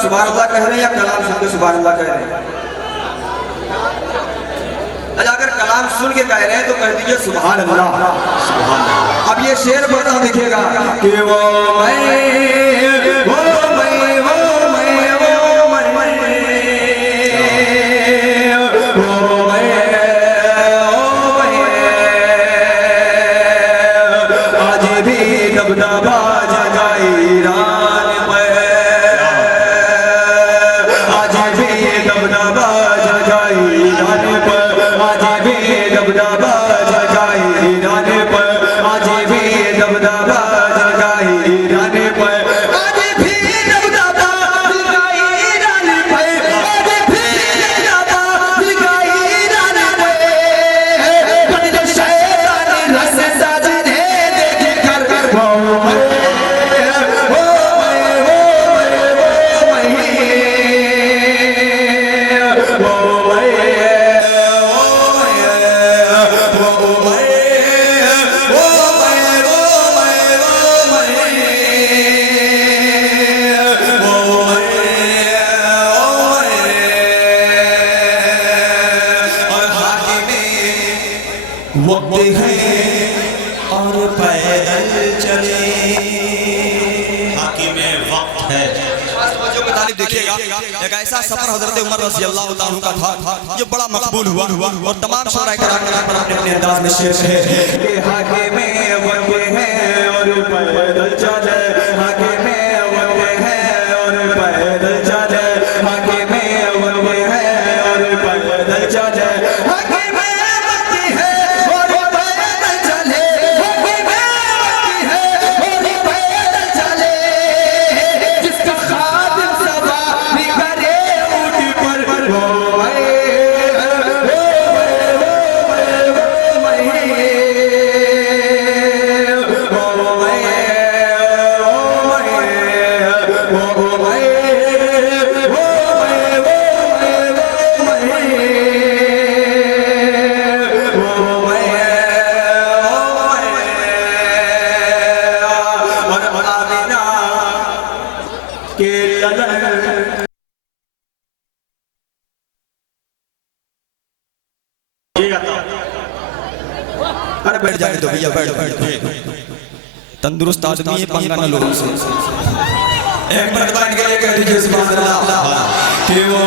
सुभान अल्लाह कह रहे हैं या कलाम सुन के सुभान अल्लाह कह रहे हैं? अगर कलाम सुन के कह रहे हैं तो कह दीजिए सुभान अल्लाह। अब ये शेर पढ़ना दिखेगा कि वो आज भी दबदबा जगाई ईरान पे, आज भी दबदबा जगाई ईरान पे, आज भी दबदबा जगाई ईरान पे, आज भी दबदबा जगाई ईरान पे, आज भी दबदबा जगाई ईरान पे, आज भी दबदबा जगाई ईरान पे। बन जो शैतान रस साजने देख कर वक्त है और पैदल चले, बाकी में वक्त है। देखिएगा एक ऐसा सफर हजरत उमर रज़ी अल्लाह ताला का था जो बड़ा मकबूल हुआ और तमाम शोरा कराम पर अपने अंदाज में शेर है कि हाके में वक्त है और पैदल चले, हाके में वक्त है और पैदल चले, हाके में वक्त है और पैदल चले, हाके में वक्त है और पैदल चले, हाके में वक्त है और पैदल चले, जिसका खादिम सवारी करे ऊंट पर वो अरे बैठ जाने दो भैया, बैठ तंदुरुस्त आदमी है, पंगा न लो उनसे। एक मरतबा इनके लिए कह दीजिए सुभान अल्लाह कि वो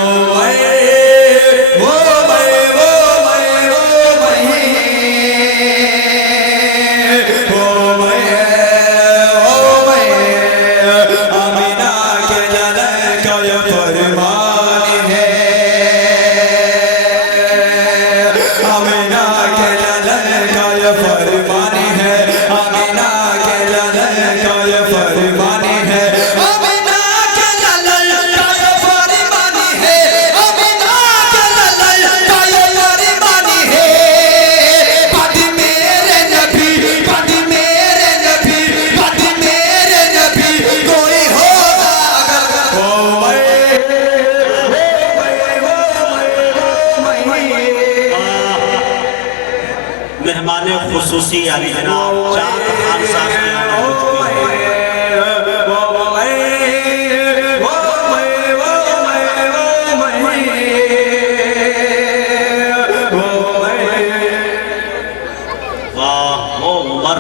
मेहमान खुसूसी यानी जनाब चांद खान साहब वाह ओ उमर